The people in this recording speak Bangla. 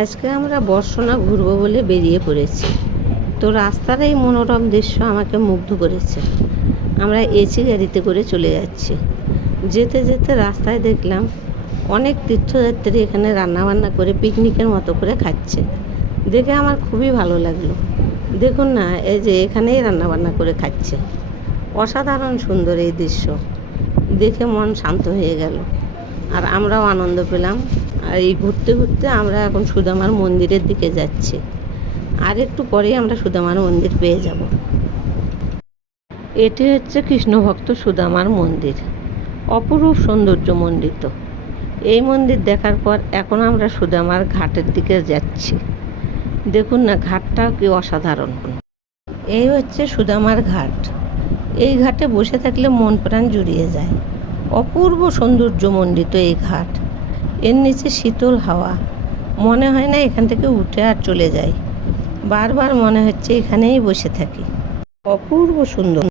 আজকে আমরা বর্ষনা ঘুরবো বলে বেরিয়ে পড়েছি। তো রাস্তার এই মনোরম দৃশ্য আমাকে মুগ্ধ করেছে। আমরা এসি গাড়িতে করে চলে যাচ্ছি। যেতে যেতে রাস্তায় দেখলাম অনেক তীর্থযাত্রী এখানে রান্নাবান্না করে পিকনিকের মতো করে খাচ্ছে। দেখে আমার খুবই ভালো লাগলো। দেখুন না, এই যে এখানেই রান্নাবান্না করে খাচ্ছে। অসাধারণ সুন্দর এই দৃশ্য দেখে মন শান্ত হয়ে গেল, আর আমরাও আনন্দ পেলাম। আর এই ঘুরতে ঘুরতে আমরা এখন সুদামার মন্দিরের দিকে যাচ্ছি। আর একটু পরেই আমরা সুদামার মন্দির পেয়ে যাব। এটি হচ্ছে কৃষ্ণভক্ত সুদামার মন্দির। অপরূপ সৌন্দর্য মণ্ডিত এই মন্দির দেখার পর এখন আমরা সুদামার ঘাটের দিকে যাচ্ছি। দেখুন না, ঘাটটা কি অসাধারণ। এই হচ্ছে সুদামার ঘাট। এই ঘাটে বসে থাকলে মন প্রাণ জুড়িয়ে যায়। অপূর্ব সৌন্দর্যমণ্ডিত এই ঘাট। এর নিচে শীতল হাওয়া, মনে হয় না এখান থেকে উঠে আর চলে যাই। বারবার মনে হচ্ছে এখানেই বসে থাকি। অপূর্ব সুন্দর।